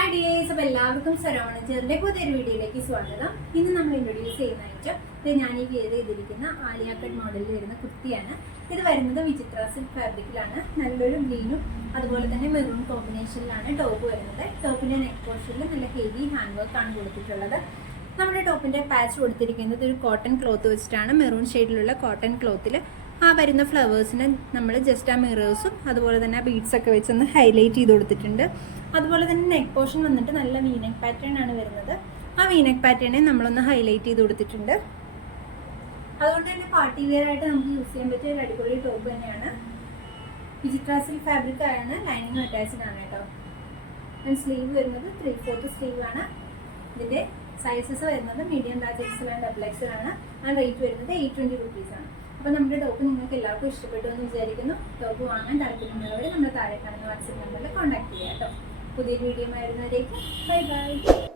ചാനലിന്റെ പുതിയൊരു വീഡിയോയിലേക്ക് സ്വാഗതം. ഇന്ന് നമ്മൾ ഇൻട്രൊഡ്യൂസ് ചെയ്യുന്ന ഐറ്റം ഇത് ഞാൻ ഈ വേറെ ചെയ്തിരിക്കുന്ന ആലിയ കട്ട് മോഡലിൽ വരുന്ന കുർത്തിയാണ്. ഇത് വരുന്നത് വിചിത്ര സിൽക്ക് ഫാബ്രിക്കിലാണ് നല്ലൊരു ഗ്രീനും അതുപോലെ തന്നെ മെറൂൺ കോമ്പിനേഷനിലാണ് ടോപ്പ് വരുന്നത്. ടോപ്പിന്റെ നെക്ക് പോർഷനിൽ നല്ല ഹെവി ഹാൻഡ് വർക്ക് ആണ് കൊടുത്തിട്ടുള്ളത്. നമ്മുടെ ടോപ്പിന്റെ പാച്ച് കൊടുത്തിരിക്കുന്നത് ഒരു കോട്ടൺ ക്ലോത്ത് വെച്ചിട്ടാണ്. മെറൂൺ ഷെയ്ഡിലുള്ള കോട്ടൺ ക്ലോത്തിൽ ആ വരുന്ന ഫ്ലവേഴ്സിന് നമ്മൾ ജസ്റ്റ് ആ മിറേഴ്സും അതുപോലെ തന്നെ ആ ബീഡ്സൊക്കെ വെച്ചൊന്ന് ഹൈലൈറ്റ് ചെയ്ത് കൊടുത്തിട്ടുണ്ട്. അതുപോലെ തന്നെ നെക്ക് പോർഷൻ വന്നിട്ട് നല്ല വീനെക്ക് പാറ്റേൺ ആണ് വരുന്നത്. ആ വീനെക്ക് പാറ്റേണെ നമ്മളൊന്ന് ഹൈലൈറ്റ് ചെയ്ത് കൊടുത്തിട്ടുണ്ട്. അതുകൊണ്ട് തന്നെ പാർട്ടി വെയർ ആയിട്ട് നമുക്ക് യൂസ് ചെയ്യാൻ പറ്റിയ ഒരു അടിപൊളി ടോപ്പ് തന്നെയാണ്. വിചിത്രാസിൽ ഫാബ്രിക് ആണ്. ലൈനിങ് അറ്റാച്ച്ഡ് ആണ് കേട്ടോ. സ്ലീവ് വരുന്നത് ത്രീ ഫോർത്ത് സ്ലീവ് ആണ്. ഇതിന്റെ സൈസസ് വരുന്നത് മീഡിയം ലാർജ് ആൻഡ് ഡബിൾ ആണ് ആ റേറ്റ് വരുന്നത് എയ്റ്റ് ട്വന്റി റുപ്പീസ് ആണ്. അപ്പോൾ നമ്മുടെ ടോപ്പ് നിങ്ങൾക്ക് എല്ലാവർക്കും ഇഷ്ടപ്പെട്ടു എന്ന് വിചാരിക്കുന്നു. ടോപ്പ് വാങ്ങാൻ താല്പര്യമുള്ളവർ നമ്മുടെ താഴെ കാണുന്ന വാട്സപ്പ് നമ്പറിൽ കോൺടാക്ട് ചെയ്യാം കേട്ടോ പുതിയ വീഡിയോ വരുന്നവരേക്ക് ബൈ ബൈ